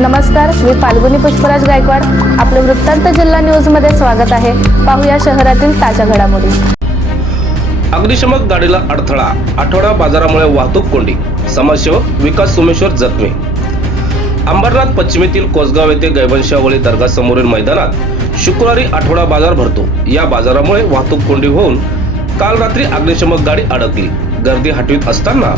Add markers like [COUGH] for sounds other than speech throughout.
नमस्कार मी फाल्गुनी पुष्पराज गायकवाड. आपलं वृत्तांत जिल्हा न्यूजमध्ये स्वागत आहे. पाहूया शहरातील ताज्या घडामोडी. अग्निशमक गाडीला अडथळा. आठवडा बाजारामुळे वाहतूक कोंडी. समाजसेवक विकास सोमेश्वर जखमे. अंबरनाथ पश्चिमेतील कोसगाव येथे गैबनशावळी दर्गा समोरील मैदानात शुक्रवारी आठवडा बाजार भरतो. या बाजारामुळे वाहतूक कोंडी होऊन काल रात्री अग्निशमक गाडी अडकली. गर्दी हटवीत असताना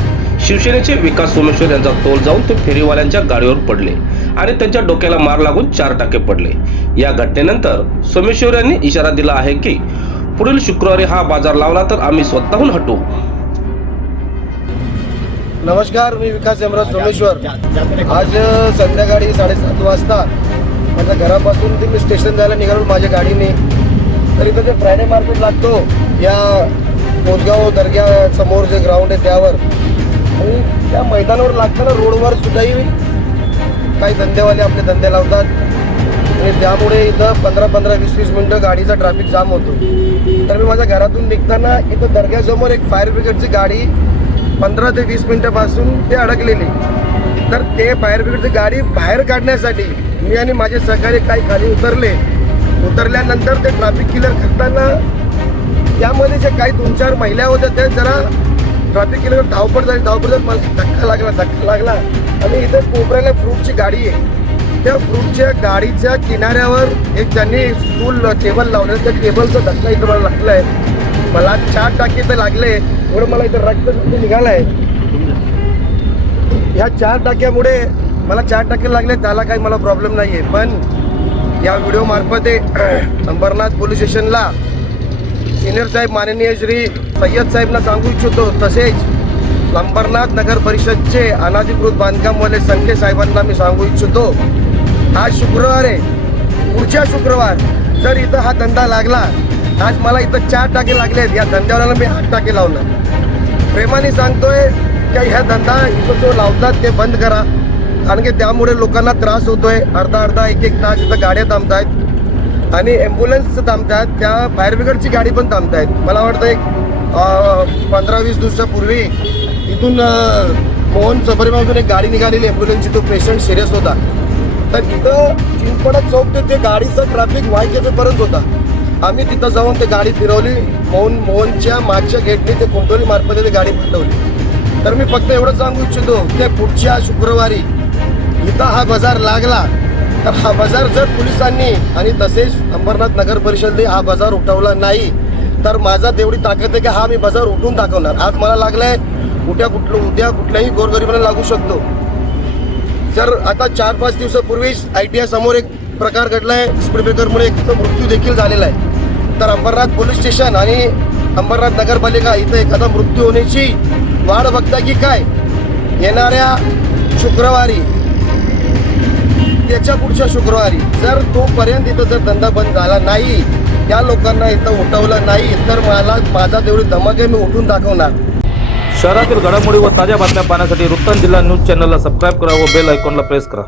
शिवसेनेचे विकास सोमेश्वर यांचा तोल जाऊन ते फेरीवाल्यांच्या गाडीवर पडले. आणि त्यांच्या डोक्याला मार लागून चार टाके पडले. या घटनेनंतर सोमेश्वर यांनी इशारा दिला आहे की पुढील शुक्रवारी हा बाजार लावला तर आम्ही स्वतःहून हटू. नमस्कार मी विकास यमराज सोमेश्वर. आज संध्याकाळी साडेसात वाजता माझ्या घरापासून ते मी स्टेशन जायला निघालो माझ्या गाडीने. तर इथं जे फ्रायडे मार्केट लागतो या कोसगाव दर्ग्या समोर जे ग्राउंड आहे त्यावर. आणि त्या मैदानावर लागताना रोडवर सुद्धाही काही धंदेवाले आपले धंदे लावतात. आणि त्यामुळे इथं पंधरा पंधरा वीस वीस मिनटं गाडीचा ट्रॅफिक जाम होतो. तर मी माझ्या घरातून निघताना इथं दर्ग्यासमोर एक फायर ब्रिगेडची गाडी पंधरा ते वीस मिनिटापासून ते अडकलेली. तर ते फायर ब्रिगेडची गाडी बाहेर काढण्यासाठी मी आणि माझे सहकारी काही खाली उतरले. उतरल्यानंतर ते ट्रॅफिक क्लिअर करताना त्यामध्ये जे काही दोन चार महिला होत्या त्या जरा ट्रॅफिक केल्यावर धावपड झाली. धावपड झाली. मला धक्का लागला धक्का लागला. आणि इथे कोपऱ्याला फ्रूटची गाडी आहे. त्या फ्रूटच्या गाडीच्या किनाऱ्यावर एक त्यांनी स्टूल टेबल लावलं त्या टेबलचा धक्का इथं मला लागलाय. मला चार टाके तर लागले. एवढं मला इथं रक्त निघाला आहे ह्या चार टाक्यामुळे मला चार टाके लागले. त्याला काही मला प्रॉब्लेम नाही आहे पण या व्हिडिओ मार्फत [CLEARS THROAT] अंबरनाथ पोलीस स्टेशनला सिनियर साहेब माननीय श्री सय्यद साहेबला सांगू इच्छितो तसेच अंबरनाथ नगर परिषदचे अनाधिकृत बांधकामवाले संखे साहेबांना मी सांगू इच्छितो आज शुक्रवार आहे पुढच्या शुक्रवार जर इथं हा धंदा लागला आज मला इथं चार टाके लागले आहेत या धंद्यावाल्याला मी आठ टाके लावणार. प्रेमाने सांगतोय की ह्या धंदा इथं जो लावतात ते बंद करा कारण की त्यामुळे लोकांना त्रास होतोय अर्धा अर्धा एक एक तास इथं गाड्या थांबत आहेत आणि ॲम्ब्युलन्स थांबतात. त्या फायर ब्रिगेडची गाडी पण थांबत आहेत मला वाटतं एक पंधरा वीस दिवसापूर्वी इथून मोहन सबरीमामधून एक गाडी निघालेली ॲम्ब्युलन्सची तो पेशंट सिरियस होता. तर तिथं चिंचपडा चौक ते ते गाडीचं ट्रॅफिक वायकेपर्यंत होता. आम्ही तिथं जाऊन ते गाडी फिरवली. मोहन मोहनच्या मागच्या गेटने ते कुंटोली मार्फत ते गाडी पाठवली. तर मी फक्त एवढं सांगू इच्छितो की पुढच्या शुक्रवारी इथं हा बाजार लागला. तर हा बाजार जर पोलिसांनी आणि तसेच अंबरनाथ नगर परिषदेने हा बाजार उठवला नाही तर माझा तेवढी ताकद आहे की हा मी बाजार उठून दाखवणार. आज मला लागलाय उद्या कुठलं उद्या कुठल्याही गोरगरिबाला लागू शकतो. जर आता चार पाच दिवसापूर्वीच आय टी आय समोर एक प्रकार घडलाय. स्पीड ब्रेकरमुळे एक मृत्यू देखील झालेला आहे. तर अंबरनाथ पोलीस स्टेशन आणि अंबरनाथ नगरपालिका इथं एखादा मृत्यू होण्याची वाढ बघता की काय? येणाऱ्या शुक्रवारी त्याच्या पुढच्या शुक्रवारी जर तोपर्यंत इथं जर धंदा बंद झाला नाही त्या लोकांना इथं उठवलं नाही तर मला माझा तेवढी धमक आहे मी उठून दाखवणार. शहरातील घडामोडी व ताज्या बातम्या पाहण्यासाठी वृत्तांत जिल्हा न्यूज चॅनलला सबस्क्राईब करा व बेल आयकॉनला प्रेस करा.